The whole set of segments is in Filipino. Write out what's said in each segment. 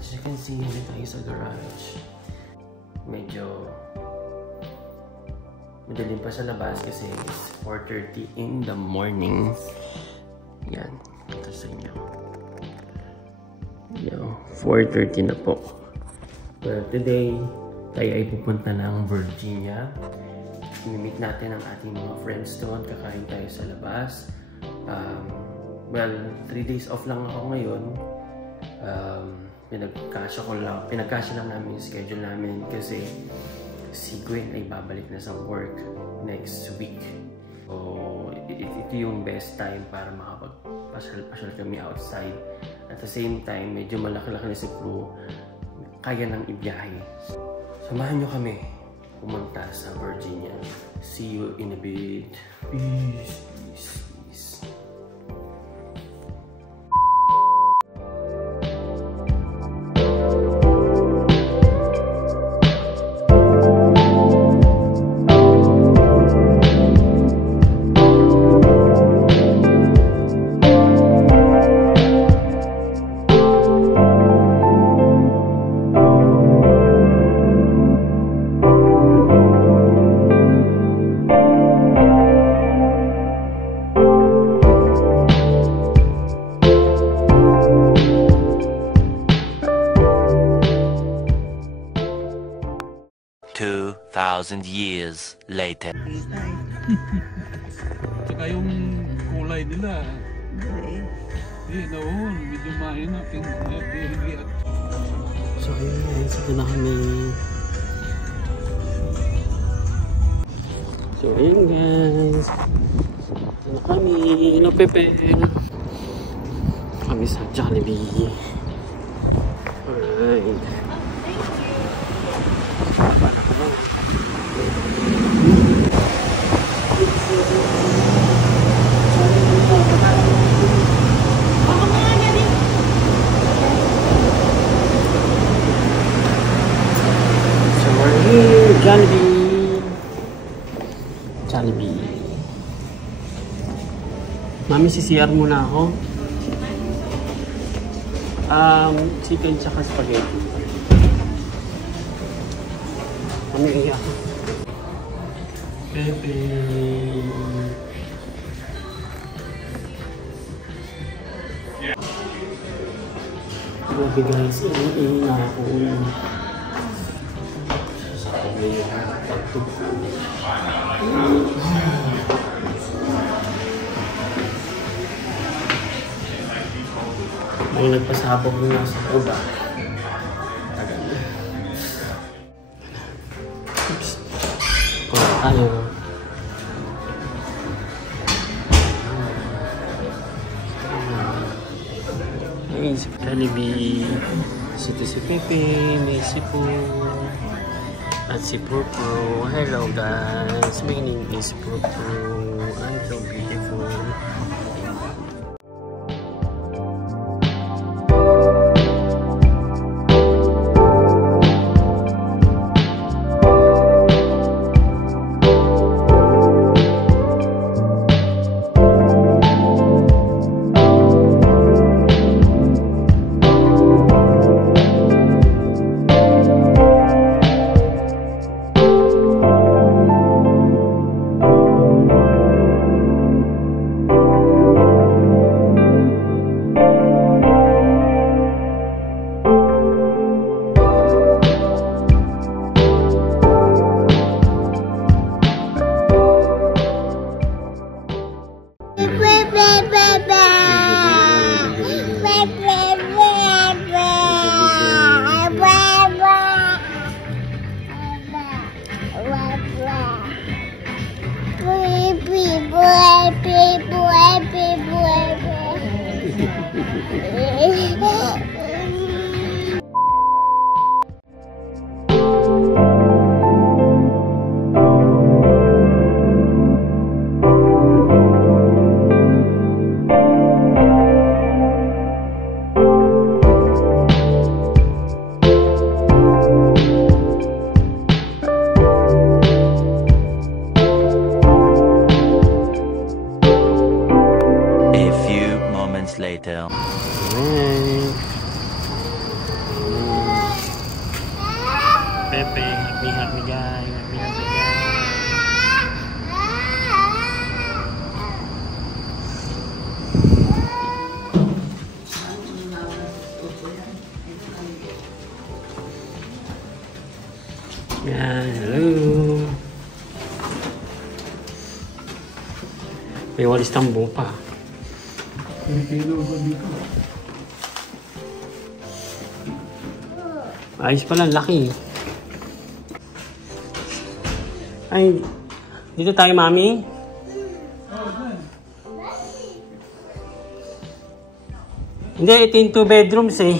As you can see, hindi tayo sa garage. Medyo madaling pa sa labas kasi it's 4:30 in the morning. Yan. Ito sa inyo. 4:30 na po. But today, tayo ay pupunta ng Virginia. I-meet natin ang ating mga friends doon. Kakain tayo sa labas. Well, 3 days off lang ako ngayon. Pinagkasya lang namin yung schedule namin kasi si Gwen ay babalik na sa work next week. So, ito yung best time para makapagpasyal kami outside. At the same time, medyo malaki-laki na si Prue. Kaya nang ibiyahe. Samahan nyo kami pumunta sa Virginia. See you in a bit. Peace. Peace. Peace. 2,000 years later. Tsaka yung kulay nila. Noon, medyo mahina. So ayun, sito na kami. So ayun guys. Sito na kami. Napepel. Kami sa Jollibee. Alright. Jollibee. Mami, CCR muna ako. Chicken tsaka spaghetti. Mami, iya ako. Pepe. Grabe guys, ini na ako. Ang nagpasabog na sa uba. Tagal na. Oops. Kung tayo. Ayun si Jollibee. Sito si Pepe. May si Prue. At si Prue. Hello guys. My name is Prue. I'm so beautiful. Later. Pepe. Happy guy. Happy guy. Yan, hello. May walis tambong pa. Ayos pala, laki. Ay, dito tayo, mami. Hindi, ito yung 2 bedrooms eh.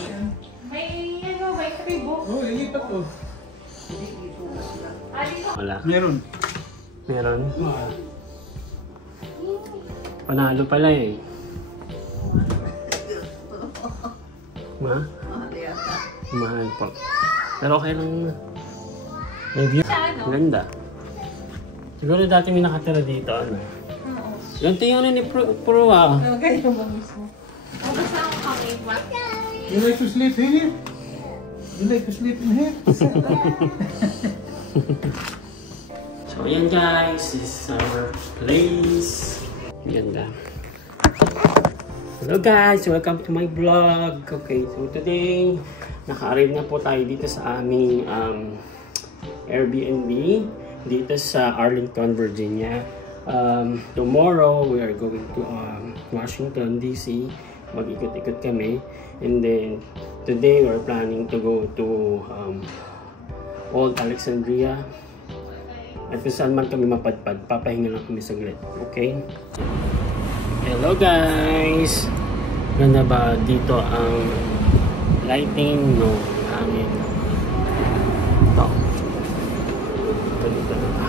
May ano, may kribo. Oh, ilipat to. Wala. Meron. Meron? Panalo pala eh. Ma? Mahal po. Pero okay lang na. May view. Ganda. Siguro dati may nakatira dito. Ano? Ganito yung ano ni Pro ah. Ganito mo mismo. Basta ako kami ba? You like to sleep here? You like to sleep in here? So yan guys, this is our place. Ganda. Hello guys, welcome to my vlog. Okay, so today naka-arrive na po tayo dito sa aming Airbnb dito sa Arlington, Virginia. Tomorrow we are going to Washington DC. Mag-ikot-ikot kami, and then today we're planning to go to Old Alexandria. At kung saan man kami mapadpad, papahinga lang kami saglit. Okay? Hello guys! Ganda ba dito ang lighting no hangin? Ito. Dito na.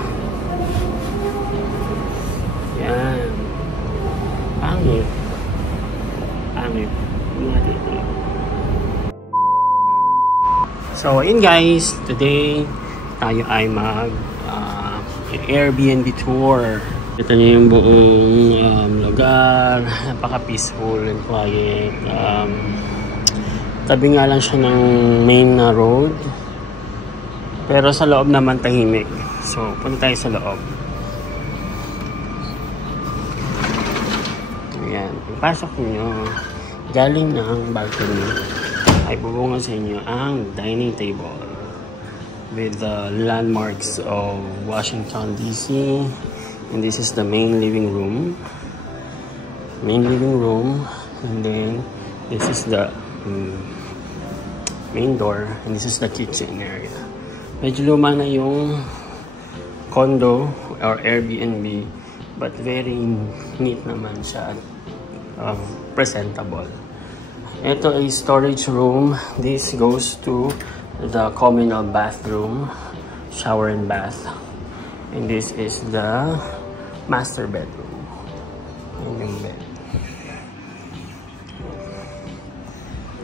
Yan. Pangit. Pangit. Dito. So, in guys, today tayo ay mag Airbnb tour. Ito niyo yung buong lugar. Napaka-peaceful and quiet. Tabi nga lang siya ng main na road. Pero sa loob naman tahimik. So, punta tayo sa loob. Ayan. Pagpasok niyo, galing ng balcony, ay bubungan sa inyo ang dining table with the landmarks of Washington DC, and this is the main living room, and then this is the main door, and this is the kitchen area. Medyo luma na yung condo or Airbnb, but very neat naman siya, presentable. Ito ay storage room. This goes to the communal bathroom, shower and bath, and this is the master bedroom. Yan yung bed.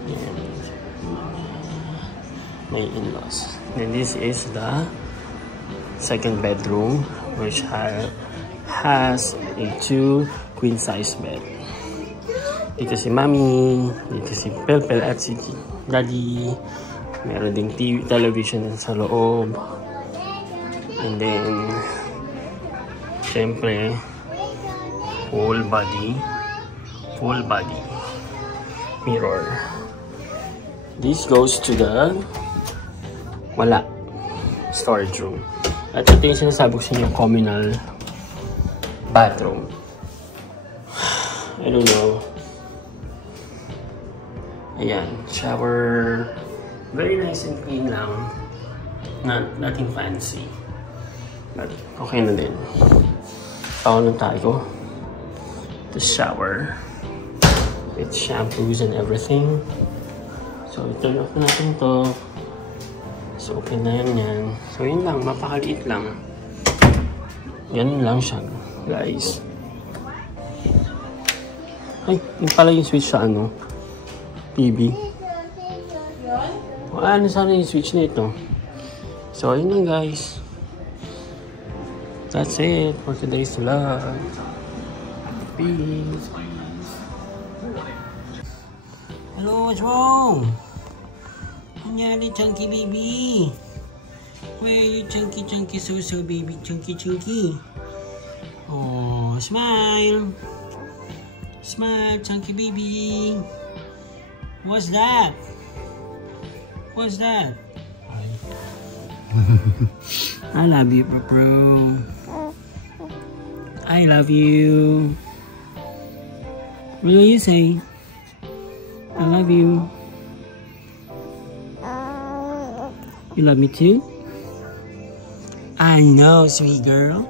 Yan. May in-laws. And this is the second bedroom, which has a 2 queen size bed. Dito si Mami, dito si Pelpel at si Daddy. Meron ding TV, television sa loob. And then, syempre, full body mirror. This goes to the storage room. At ito yung sinasabi ko sa inyo, communal bathroom. I don't know. Ayan, shower. Very nice and clean lang. Nothing fancy. But okay na din. Paano tayo? The shower. With shampoos and everything. So, turn off natin to. So, okay na yan. So, yun lang. Mapakaliit lang. Yan lang siya, guys. Ay, yun pala yung switch sa ano? TV. Ano sana yung switch nito? So, yun lang guys. That's it for today's vlog. Peace. Hello, what's wrong? Nangyari, chunky baby? Where are you, chunky, chunky, so baby, chunky, chunky? Oh, smile. Smile, chunky baby. What's that? What's that? I love you, bro. I love you. What will you say? I love you. You love me too? I know, sweet girl.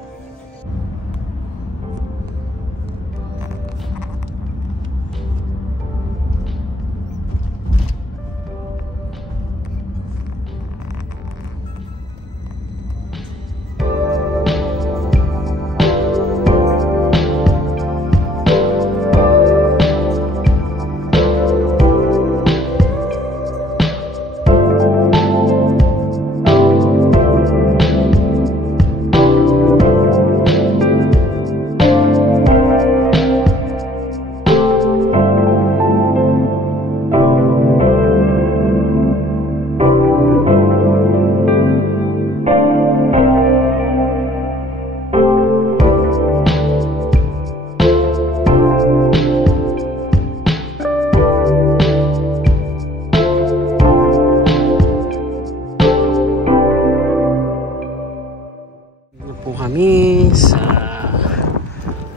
Kami sa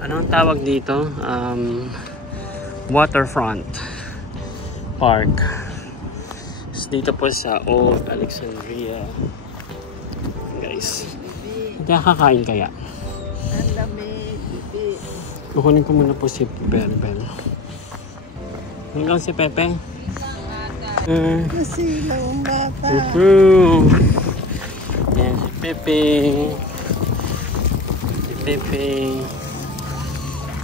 anong tawag dito, waterfront park. So, dito po sa Old Alexandria, guys. Kakain kaya ang lamig. Kukunin ko muna po si Bel. Hanggang si Pepe kasi lang bata. Yan si Pepe.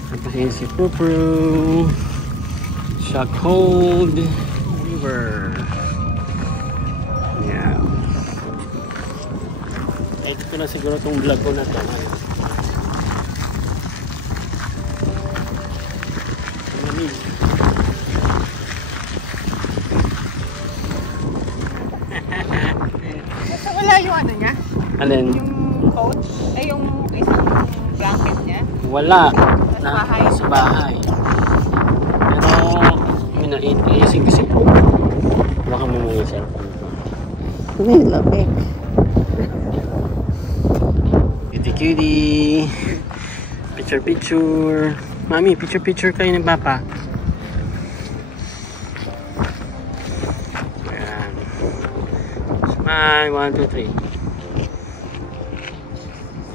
Tapos yun si Pupru. Shockhold River. Yeah. Ito ko na siguro itong vlog ko na ito. Wala yung ano niya? Alin? Yung coat? Ay, yung isang blanket niya? Wala. Sa bahay? Sa bahay. Pero, minaiisip-isip ko. Baka mo muna yung cellphone ko. Lamig. Cutie. Picture. Mami, picture kayo ng papa. Ayan. Smile. 1, 2, 3.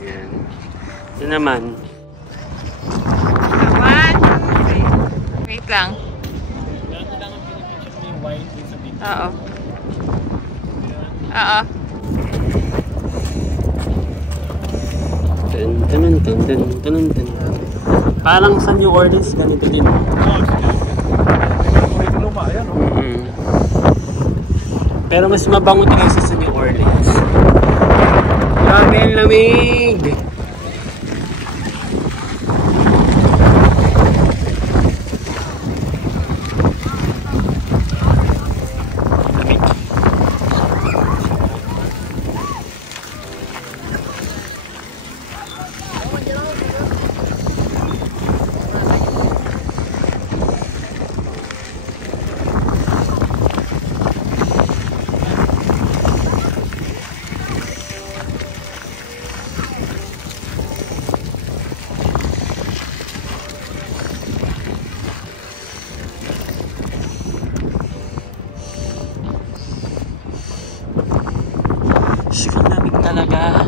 Ayan. Ito naman. Wait lang. Oo. Oo. Dun. Parang sa New Orleans, ganito din. Pero mas mabango din kasi sa New Orleans. Grabe ang lamig! Lamig talaga.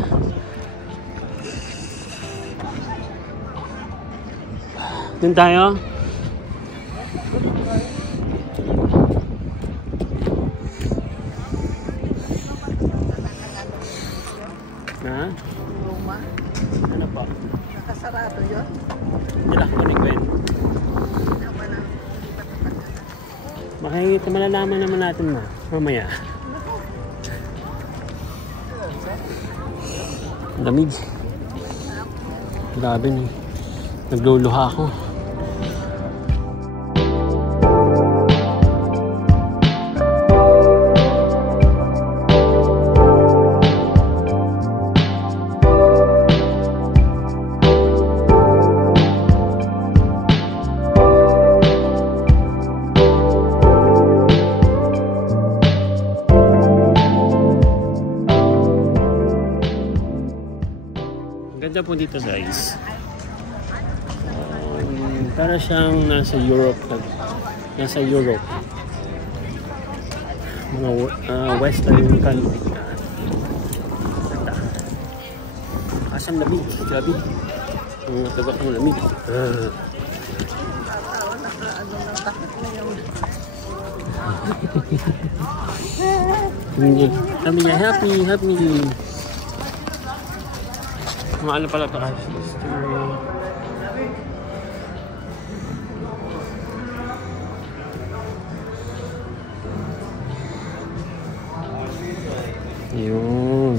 Doon tayo? Ha? Luma. Ano po? Nakasarado yun. Hindi lang ko rin. Makikita, malalaman naman natin mamaya. Lamig. Grabe no. Nagluluha ako. Ganda po dito guys. Para siyang nasa Europe. Nasa Europe. Mga western country. Ganda. Asang lamig. Grabe. Ang tagak ng lamig. Sabi niya, happy. Mga ano pala ito? Yun.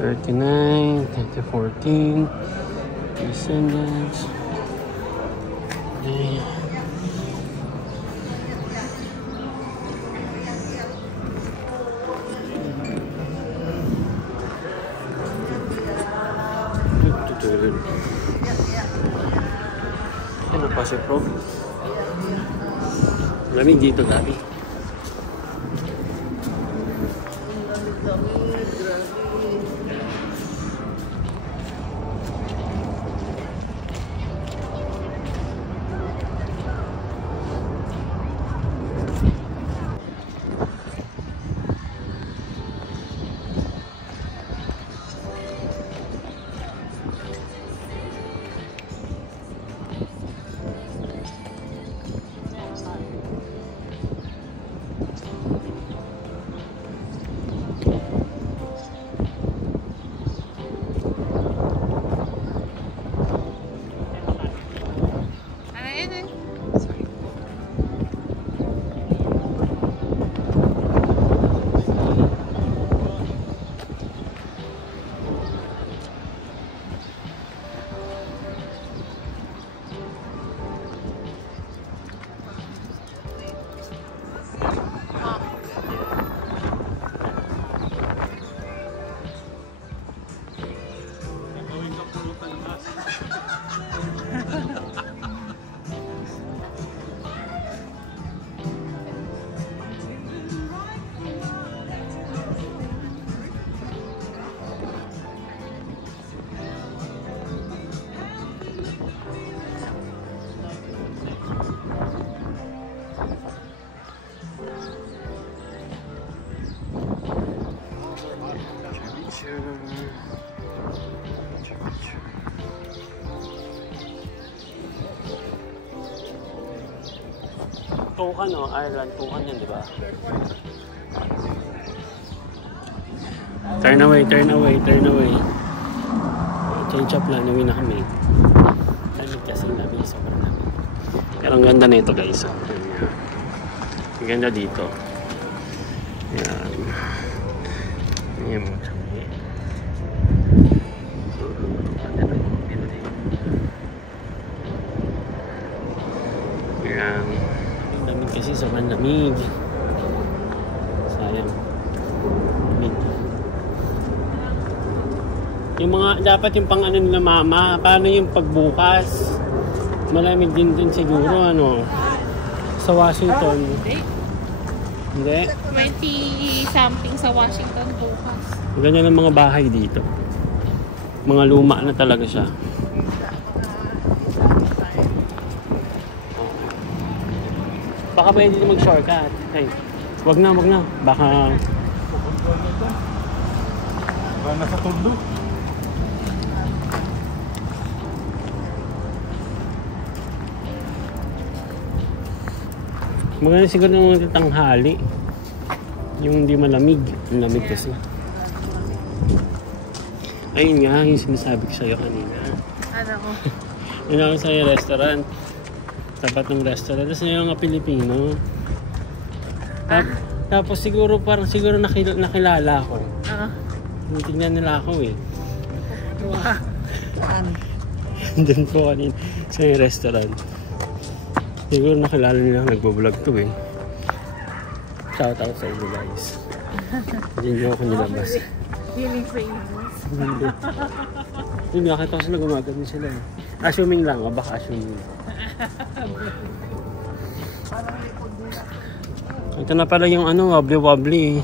39, 2014, Descendants. Okay. Ano pa si Pro? Lamig dito gabi. Tukan o, Ireland, tukan yan, di ba? Turn away. Change up lang, nawin na kami. Lamig kasi namin, sobrang namin. Pero ang ganda na ito guys. Ang ganda dito. Yan. Yan mo. Yan. Lamig kasi sobrang lamig. Sayang. Lamig. Yung mga, dapat yung pang ano nila mama, paano yung pagbukas? Malamig din siguro, ano, sa Washington. Hindi? 20 something sa Washington bukas. Ganyan ang mga bahay dito. Mga luma na talaga siya. Baka pwede din mag-shortcut. Ay, wag na. Baka... Baka nasa tundo. Maganda siguro ng tanghali. Yung hindi malamig. Yung lamig kasi. Ayun nga, yung sinasabi ko sa'yo kanina. Ano ko? Yun ako sa'yo restaurant. Tapat ng restaurant. Tapos yung mga Pilipino. Tapos siguro nakilala ako. Tingnan nila ako eh. Doon po kanina sa yung restaurant. Siguro nakilala nila nagbablog to eh. Shout out sa inyo guys. Hindi nyo ako nilabas. Feeling famous. Hindi nakita ko sila gumagano sila eh. Assuming lang, baka assuming. Ito na pala yung ano, wobbly.